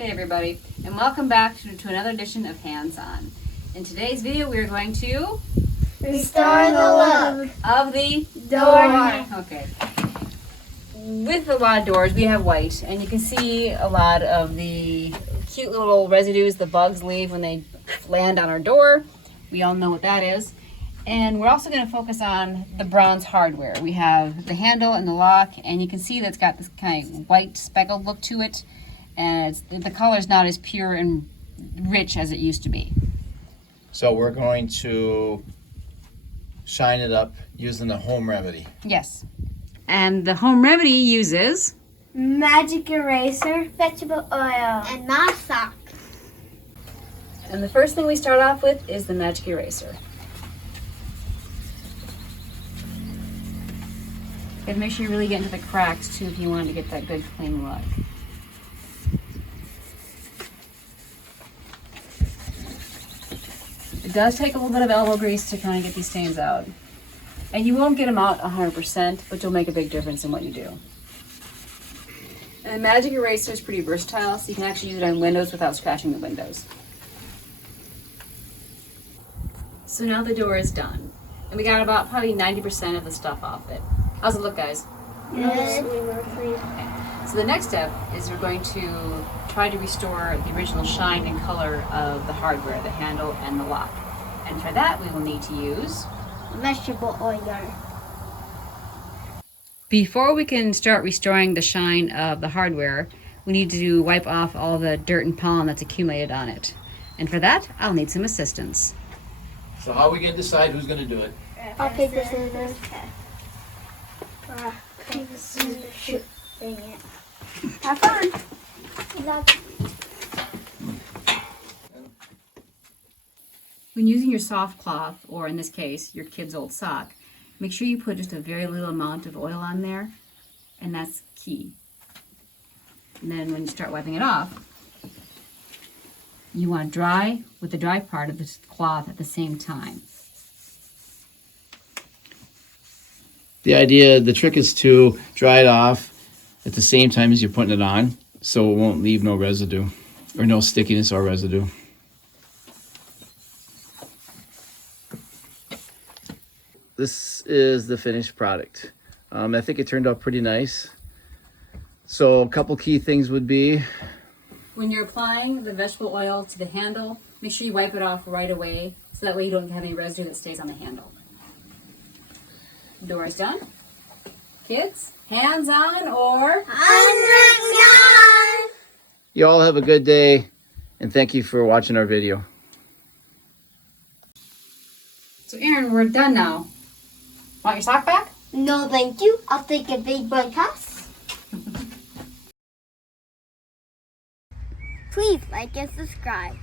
Hey everybody, and welcome back to another edition of Hands On. In today's video, we are going to restore the look of the door. Okay. With a lot of doors, we have white, and you can see a lot of the cute little residues the bugs leave when they land on our door. We all know what that is. And we're also going to focus on the bronze hardware. We have the handle and the lock, and you can see that's got this kind of white speckled look to it. And the color is not as pure and rich as it used to be. So we're going to shine it up using the home remedy. Yes. And the home remedy uses magic eraser, vegetable oil, and moss sock. And the first thing we start off with is the magic eraser. You have to make sure you really get into the cracks too if you want to get that good clean look. It does take a little bit of elbow grease to kind of get these stains out. And you won't get them out 100%, but you'll make a big difference in what you do. And the magic eraser is pretty versatile, so you can actually use it on windows without scratching the windows. So now the door is done. And we got about probably 90% of the stuff off it. How's it look, guys? Good. So the next step is we're going to try to restore the original shine and color of the hardware, the handle and the lock. And for that, we will need to use Vegetable oil. Before we can start restoring the shine of the hardware, we need to wipe off all the dirt and pollen that's accumulated on it. And for that, I'll need some assistance. So how are we going to decide who's going to do it? I'll take the scissors. Take the scissors. Shoot. Bring it. Have fun. When using your soft cloth, or in this case, your kid's old sock, make sure you put just a very little amount of oil on there, and that's key. And then when you start wiping it off, you want to dry with the dry part of the cloth at the same time. The trick is to dry it off at the same time as you're putting it on, so it won't leave no residue, or no stickiness or residue. This is the finished product. I think it turned out pretty nice. So a couple key things would be, When you're applying the vegetable oil to the handle, make sure you wipe it off right away, so that way you don't have any residue that stays on the handle. Door is done. Kids, hands on or... you all have a good day, and thank you for watching our video. So Aaron, we're done now. Want your sock back? No, thank you. I'll take a big boy toss. Please like and subscribe.